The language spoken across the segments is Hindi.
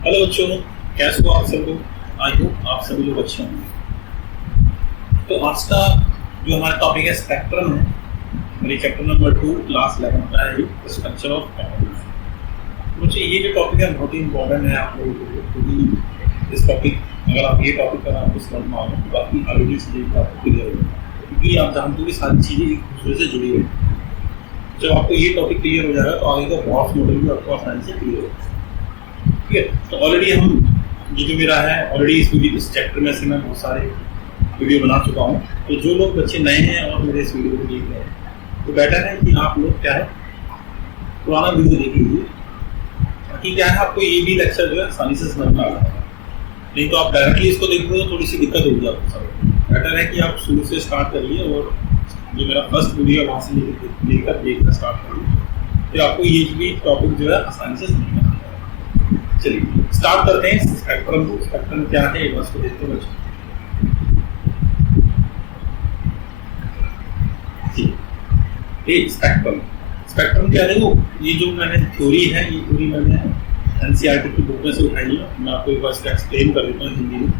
हेलो बच्चों, कैसे हो आप सब लोग। आई होप आप सभी लोग अच्छे होंगे। तो आज का जो हमारा टॉपिक है स्पेक्ट्रम है। मेरे चैप्टर नंबर 2 क्लास 11 का है स्ट्रक्चर ऑफ पैराबोला। मुझे ये जो टॉपिक है बहुत ही इंपॉर्टेंट है आप लोगों के लिए, क्योंकि इस टॉपिक अगर आप ये टॉपिक अगर आपको समझ में आ गए तो बाकी आगे की चीज़ें आपको क्लियर हो जाएगी, क्योंकि आप जानते हो कि सारी चीज़ें एक दूसरे से जुड़ी हुई हैं। जब आपको ये टॉपिक क्लियर हो जाएगा तो आगे का बॉक्स मॉडल भी आपको आसानी से क्लियर हो जाएगा। ठीक है, तो ऑलरेडी हम ये जो मेरा है ऑलरेडी इस चैप्टर में से मैं बहुत सारे वीडियो बना चुका हूँ। तो जो लोग बच्चे नए हैं और मेरे इस वीडियो को देख रहे हैं तो बेटर है कि आप लोग क्या है पुराना वीडियो देख लीजिए, ताकि क्या है आपको ये भी लेक्चर जो है आसानी से समझ में आ जाएगा। नहीं तो आप डायरेक्टली इसको देखोगे तो थोड़ी सी दिक्कत होगी आपको समझ। बेटर है कि आप शुरू से स्टार्ट करिए और जो मेरा फर्स्ट वीडियो है वहाँ से लेकर देखना स्टार्ट करिए, फिर आपको ये भी टॉपिक जो है आसानी से समझ में आ जाएगा। चलिए स्टार्ट करते हैं स्पेक्ट्रम को। स्पेक्ट्रम क्या है एक बार इसको देखते हैं बच्चों। स्पेक्ट्रम क्या है वो, ये जो मैंने थ्योरी है ये पूरी मैंने एनसीईआरटी की बुक में से उठाई है। मैं आपको एक बार इसका एक्सप्लेन कर देता हूँ हिंदी में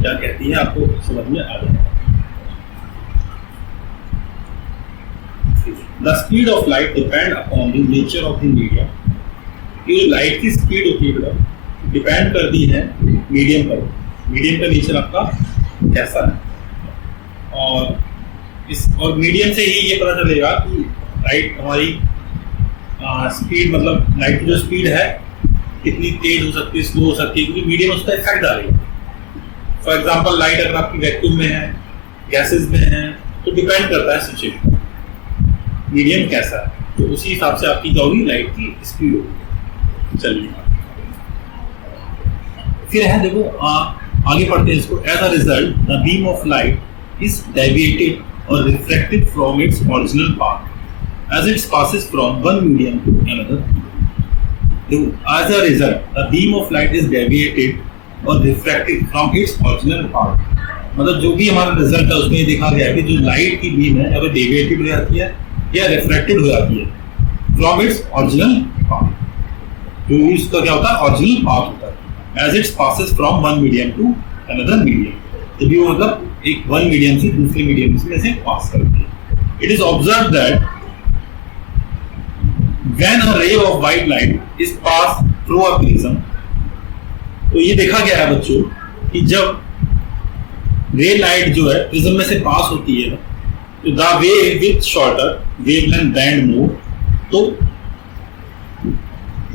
क्या कहती है, आपको समझ में आ जाएगा। The speed of light depend upon the nature of the medium. ये जो लाइट की स्पीड होती है बेटा डिपेंड करती है मीडियम पर। मीडियम का नेचर आपका कैसा है, और मीडियम से ही ये पता चलेगा कि लाइट हमारी स्पीड मतलब लाइट की जो स्पीड है कितनी तेज हो सकती है, स्लो हो सकती है, क्योंकि मीडियम उसका इफेक्ट डालेगा। फॉर एग्जांपल लाइट अगर आपकी वैक्यूम में है, गैसेस में है, तो डिपेंड करता है सिचुएशन मीडियम कैसा है, तो उसी हिसाब से आपकी क्या होगी लाइट की स्पीड होगी। चलिए फिर है देखो आगे पढ़ते हैं इसको। As a result the beam of light is deviated और reflected from its original path as it passes from one medium to another. देखो as a result the beam of light is deviated और reflected from its original path. मतलब जो भी हमारा रिजल्ट है उसमें देखा गया है कि जो लाइट की बीम है अगर डेविएटेड हो जाती है या रिफ्लेक्टेड हो जाती है फ्रॉम इट्स ओरिजिनल पाथ, तो इसका क्या होता है ओरिजिनल पाथ होता है as it passes from one medium to another medium. जब वो मतलब एक वन मीडियम से दूसरे मीडियम से ऐसे पास करती है। It is observe that when a ray of white light is pass through a prism. तो ये देखा गया है बच्चों कि जब रे लाइट जो है प्रिज्म में से पास होती है तो the wave with shorter wavelength bend more, तो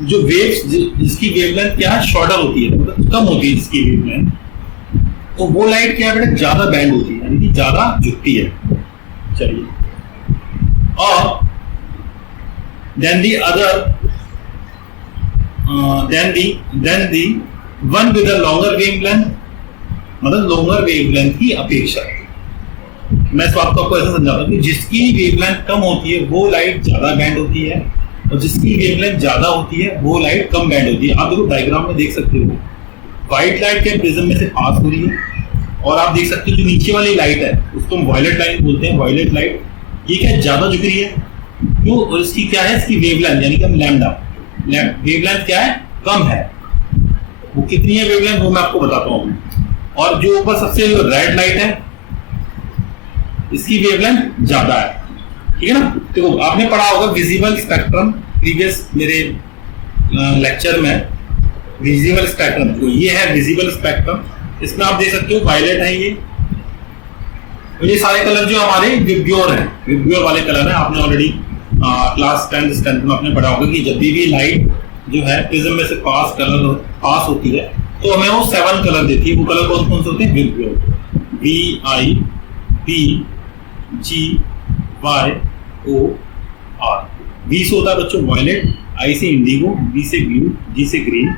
जो वेव्स जिसकी वेवलेंथ क्या है शॉर्टर होती है मतलब कम होती है जिसकी वेवलेंथ, तो वो लाइट क्या है बेटा ज्यादा बैंड होती है यानी कि ज्यादा झुकती है। चलिए और then the other then the one with a longer wavelength, मतलब लॉन्गर वेवलेंथ की अपेक्षा। मैं इस बात को आपको ऐसा समझाता हूँ कि जिसकी वेवलेंथ कम होती है वो लाइट ज्यादा बैंड होती है और जिसकी वेवलेंथ ज्यादा होती है वो लाइट कम बैंड होती है। आप देखो डायग्राम में देख सकते हो व्हाइट लाइट के प्रिज्म में से पास हो रही है और आप देख सकते हो जो नीचे वाली लाइट है उसको हम वायलेट लाइट बोलते हैं। वायलेट लाइट ये क्या ज्यादा झुक रही है क्यों, और इसकी क्या है इसकी वेवलेंथ यानी कि हम लैम्डा वेवलेंथ क्या है कम है। वो कितनी है वेवलेंथ वो मैं आपको बताता हूँ। और जो ऊपर सबसे रेड लाइट है इसकी वेवलेंथ ज्यादा है, ठीक है ना। देखो आपने पढ़ा होगा विजिबल स्पेक्ट्रम प्रीवियस मेरे लेक्चर में। विजिबल स्पेक्ट्रम तो ये है विजिबल स्पेक्ट्रम, इसमें आप देख सकते हो वायलेट है ये सारे कलर जो हमारे विब्ग्योर है, विब्ग्योर वाले कलर है। आपने ऑलरेडी क्लास 10th में आपने पढ़ा होगा कि जब भी लाइट जो है प्रिज्म में से पास होती है तो हमें वो 7 कलर देती है। वो कलर कौन कौन से होते हैं विब्ग्योर, VIBGYOR। V से होता है बच्चों वायलेट, I से इंडिगो, B से ब्लू, G से ग्रीन,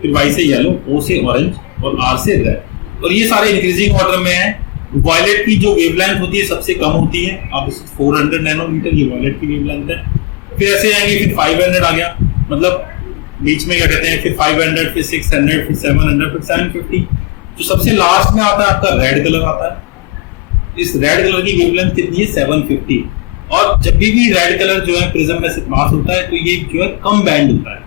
फिर Y से येलो, O से ऑरेंज और R से रेड। और ये सारे इंक्रीजिंग ऑर्डर में है। वायलेट की जो वेवलेंथ होती है सबसे कम होती है, अब 400 नैनोमीटर ये वायलेट की वेवलेंथ है। फिर ऐसे आएंगे फिर 500 आ गया, मतलब बीच में क्या कहते हैं, फिर 500, फिर 600, फिर 700, फिर 750। जो सबसे लास्ट में आता है आपका रेड कलर आता है। इस रेड कलर की वेवलेंथ कितनी है 750। और जब भी रेड कलर जो है प्रिज्म में से पास होता है तो ये जो है कम बैंड होता है।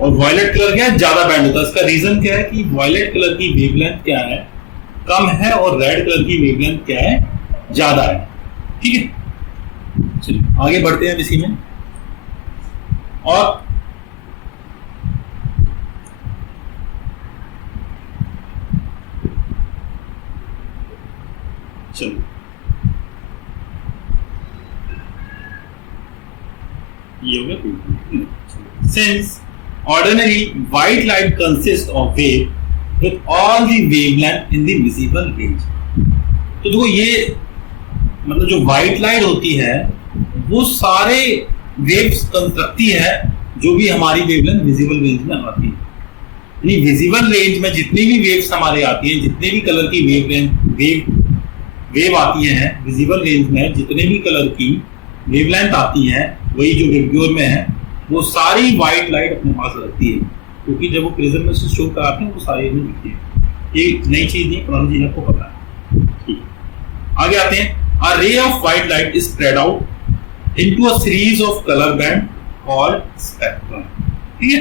और वायलेट कलर क्या है, ज्यादा बैंड होता है। इसका रीजन क्या है कि वायलेट कलर की वेवलेंथ क्या है, कम है, और रेड कलर की वेवलेंथ क्या है, ज्यादा है। ठीक है, चलिए आगे बढ़ते हैं इसी में। और चलिए ये हो गया। Since ordinary white light consists of wave with all the wavelength in the visible range। तो देखो ये मतलब जो व्हाइट लाइट होती है वो सारे वेव्स रखती है जो भी हमारी वेवलेंथ विजिबल रेंज में आती है। यानी विजिबल रेंज में जितनी भी वेव्स हमारे आती हैं, जितने भी कलर की वेव आती हैं, विजिबल रेंज में जितने भी कलर की वेवलेंथ आती हैं, वही जो वेव्योर में है, वो सारी व्हाइट लाइट अपने पास रखती है, क्योंकि जब वो प्रिज्म में से शो कराते हैं वो सारी हमें दिखती है। ये नई चीज नहीं, पुरानी चीज आपको पता है। ठीक, आगे आते हैं। A ray of white light is spread out into a series of color band called spectrum। ठीक है,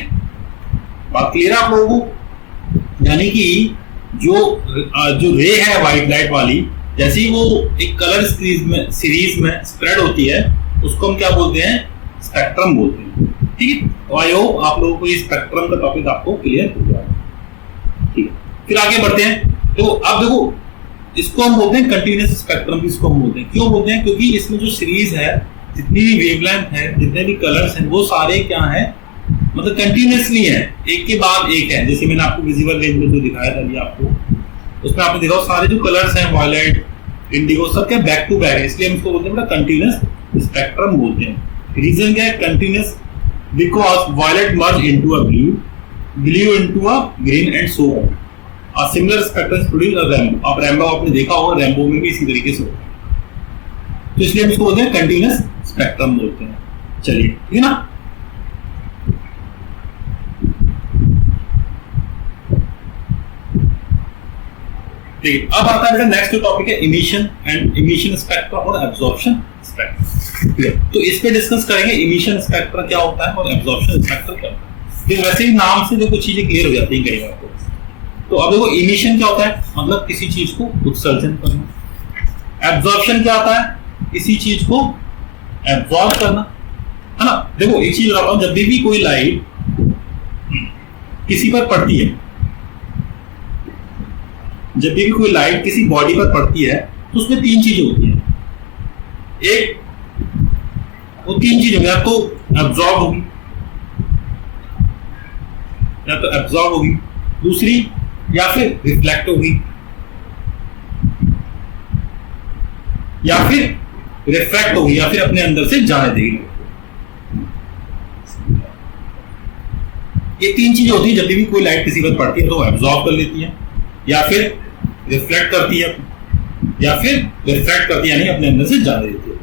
बात क्लियर है आप लोगों को? यानी कि जो रे है व्हाइट लाइट वाली, जैसे ही वो एक कलर सीरीज में स्प्रेड होती है, उसको हम क्या बोलते हैं, स्पेक्ट्रम बोलते हैं। ठीक है, तो आई होप आप लोगों को ये स्पेक्ट्रम का टॉपिक आपको क्लियर हो गया। ठीक है, फिर आगे बढ़ते हैं। तो अब देखो, इसको हम बोलते हैं कंटिन्यूअस स्पेक्ट्रम। इसको हम बोलते हैं, क्यों बोलते हैं? क्योंकि इसमें जो सीरीज है, जितनी भी वेवलेंथ है, जितने भी कलर्स हैं, वो सारे क्या है, मतलब कंटिन्यूअसली है, एक के बाद एक है। जैसे मैंने आपको विजिबल रेंज में जो दिखाया था अभी आपको, उसमें आपने देखा सारे जो कलर्स हैं, वायलेट, इंडिगो, सब क्या बैक टू बैक है, इसलिए हम इसको बोलते हैं कंटिन्यूअस स्पेक्ट्रम बोलते हैं। रीजन क्या है continuous? Because violet merge into a blue, blue into a green and so on. A similar spectrum is produced a rainbow। अब रेनबो आपने देखा होगा, रेनबो में भी इसी तरीके से होता है, तो इसलिए हम इसको बोलते हैं कंटिन्यूअस स्पेक्ट्रम बोलते हैं। चलिए, ठीक है ना। ठीक है, अब आता है बेटा नेक्स्ट जो टॉपिक है इमिशन एंड इमिशन स्पेक्ट्रम और एब्जॉर्प्शन स्पेक्ट्रम। ठीक है, तो इस पे डिस्कस करेंगे इमिशन स्पेक्ट्रम क्या होता है और एब्जॉर्प्शन स्पेक्ट्रम क्या होता है। फिर वैसे ही नाम से जो कुछ चीजें क्लियर हो जाती हैं कई बार। तो अब देखो, इमिशन क्या होता है, मतलब किसी चीज को उत्सर्जन करना। एब्जॉर्प्शन क्या होता है, किसी चीज को एब्जॉर्ब करना, है ना। देखो एक चीज बताता हूं, जब भी कोई लाइट किसी पर पड़ती है, जब भी कोई लाइट किसी बॉडी पर पड़ती है, तो उसमें तीन चीजें होती हैं। एक, वो तीन चीजें या तो एब्जॉर्ब होगी, या तो एब्जॉर्ब होगी, दूसरी या फिर रिफ्लेक्ट होगी, या फिर रिफ्रैक्ट होगी, या फिर अपने अंदर से जाने देगी। ये तीन चीजें होती है जब भी कोई लाइट किसी पर पड़ती है, तो एब्जॉर्ब कर लेती है, या फिर रिफ्लेक्ट करती है, या फिर रिफ्रैक्ट करती है, यानी अपने अंदर से जाने देती है।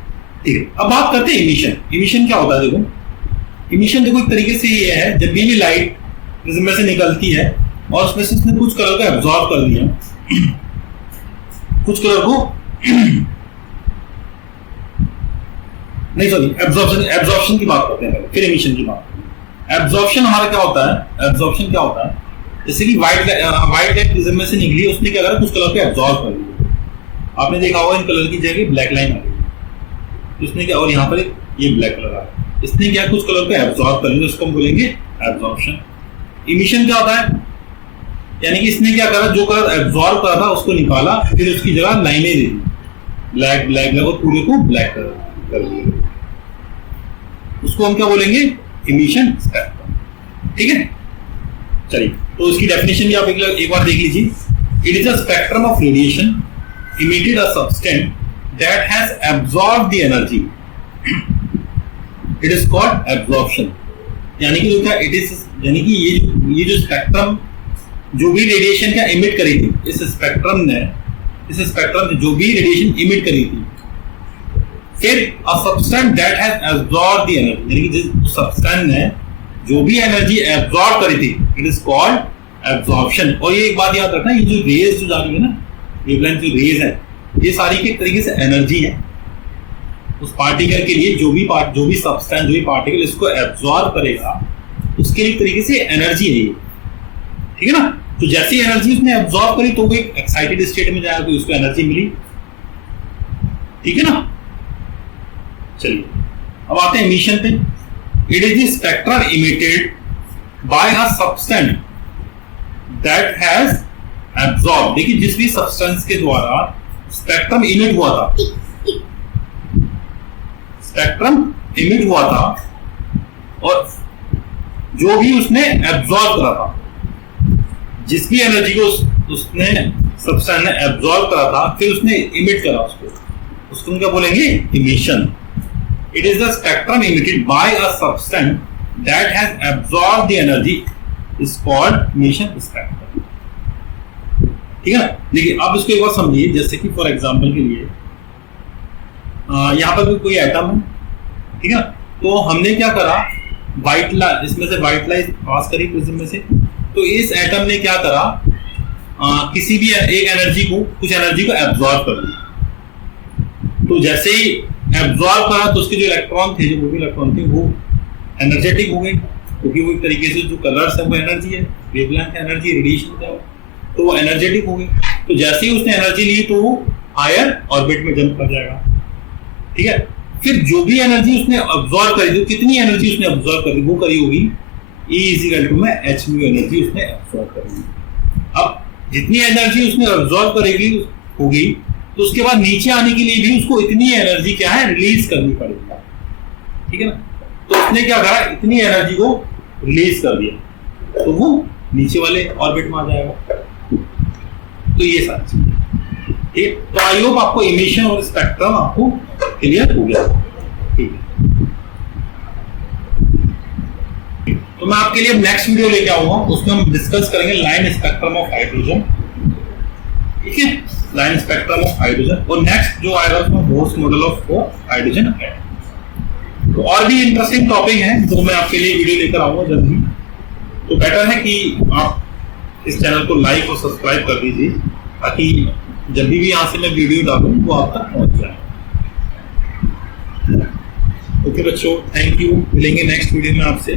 ठीक है, अब बात करते हैं इमिशन। इमिशन क्या होता है? देखो, इमिशन देखो एक तरीके से ये है, जब भी लाइट प्रिज्म में से निकलती है और उसमें से इसने कुछ कलर को एब्जॉर्ब कर लिया, कुछ कलर को नहीं, सॉरी, एब्जॉर्प्शन की बात करते हैं, फिर इमिशन की बात करते हैं। एब्जॉर्प्शन हमारा क्या होता है? एब्जॉर्प्शन क्या होता है, जैसे कि व्हाइट लाइट प्रिज्म में से निकली, उसने क्या करा, कुछ कलर को एब्जॉर्ब कर लिया। आपने देखा होगा इन कलर की जगह ब्लैक लाइन आ गई, इसने क्या, और यहाँ पर ये ब्लैक कलर आ गया, इसने क्या कुछ कलर को एब्जॉर्ब कर लिया, उसको हम बोलेंगे एब्जॉर्प्शन। इमिशन क्या होता है, यानी कि इसने क्या करा, जो कलर एब्जॉर्ब करा था उसको निकाला, फिर उसकी जगह लाइनें दे दी, ब्लैक ब्लैक ब्लैक, और पूरे को ब्लैक कर दिया, उसको हम क्या बोलेंगे, इमिशन स्पेक्ट्रम। ठीक है, चलिए, तो इसकी डेफिनेशन भी आप एक बार देख लीजिए। It is a spectrum of radiation emitted a substance that has absorbed the energy, it is called absorption. यानी कि जो क्या इट इज, यानी कि ये जो स्पेक्ट्रम जो भी रेडिएशन क्या इमिट करी थी, इस स्पेक्ट्रम ने जो भी रेडिएशन इमिट करी थी, फिर अ substance that has absorbed the energy, यानी कि जिस सब्सटेंस ने जो भी एनर्जी एब्जॉर्ब करी थी, इट इज कॉल्ड एब्जॉर्प्शन। और ये एक बात याद रखना, ये जो रेज जो जा रही है ना, वेवलेंथ जो रेज है, ये सारी के तरीके से एनर्जी है उस पार्टिकल के लिए। जो भी सब्सटेंस, जो भी पार्टिकल इसको एब्जॉर्ब करेगा, उसके लिए तरीके से एनर्जी है ये, ठीक है ना। तो जैसी एनर्जी उसने एब्जॉर्ब करी तो वो एक एक्साइटेड स्टेट में जाएगा, तो उसको एनर्जी मिली, ठीक है ना। चलिए अब आते हैं इमिशन पे। It is the spectrum emitted by a substance that has absorb. देखिए जिस भी सब्सटेंस के द्वारा स्पेक्ट्रम इमिट हुआ था, स्पेक्ट्रम इमिट हुआ था और जो भी उसने एब्जॉर्ब करा था, जिस भी एनर्जी को उसने सब्सटेंस ने एब्जॉर्ब करा था फिर उसने इमिट करा उसको हम क्या बोलेंगे, emission. It is the spectrum emitted by a substance that has absorb the energy is called emission spectrum, ठीक है ना। देखिए आप इसको एक बार समझिए, जैसे कि फॉर एग्जांपल के लिए यहाँ पर भी कोई एटम है, ठीक है, तो हमने क्या करा, व्हाइट लाइट, इसमें से व्हाइट लाइट पास करी प्रिज्म में से, तो इस एटम ने क्या करा, किसी भी एक एनर्जी को, कुछ एनर्जी को एब्जॉर्ब कर लिया। तो जैसे ही एब्जॉर्ब करा तो उसके जो इलेक्ट्रॉन थे, जो वो भी इलेक्ट्रॉन थे, वो एनर्जेटिक हो गए, क्योंकि वो एक तरीके से जो कलर्स है वो एनर्जी है, वेवलेंथ एनर्जी, रेडिएशन है, तो वो एनर्जेटिक हो गए। तो जैसे ही उसने एनर्जी ली तो वो हायर ऑर्बिट में जंप कर जाएगा, ठीक है। फिर जो भी एनर्जी उसने अब्जॉर्ब करी, कितनी एनर्जी उसने अब्जॉर्ब करी, वो करी होगी E इक्वल टू में h म्यू एनर्जी उसने अब्जॉर्ब करेगी। अब जितनी एनर्जी उसने अब्जॉर्ब करेगी होगी, तो उसके बाद नीचे आने के लिए भी उसको इतनी एनर्जी क्या है, रिलीज करनी पड़ेगी, ठीक है ना। तो उसने क्या करा, इतनी एनर्जी को रिलीज कर दिया, तो वो नीचे वाले ऑर्बिट में आ जाएगा। तो ये सारी चीजें, ठीक। तो आई होप आपको इमिशन और स्पेक्ट्रम आपको क्लियर हो गया, ठीक है। तो मैं आपके लिए नेक्स्ट वीडियो लेके आऊंगा, उसमें हम डिस्कस करेंगे लाइन स्पेक्ट्रम ऑफ हाइड्रोजन, ठीक है, लाइन स्पेक्ट्रम ऑफ हाइड्रोजन। और नेक्स्ट जो आएगा उसमें बोर्स मॉडल ऑफ हाइड्रोजन है। तो और भी इंटरेस्टिंग टॉपिक है जो मैं आपके लिए वीडियो लेकर आऊंगा जल्दी। तो बेटर है कि आप इस चैनल को लाइक और सब्सक्राइब कर दीजिए, ताकि जब भी यहाँ से मैं वीडियो डालूं वो आप तक पहुंच जाए। ओके बच्चों, थैंक यू, मिलेंगे नेक्स्ट वीडियो में आपसे।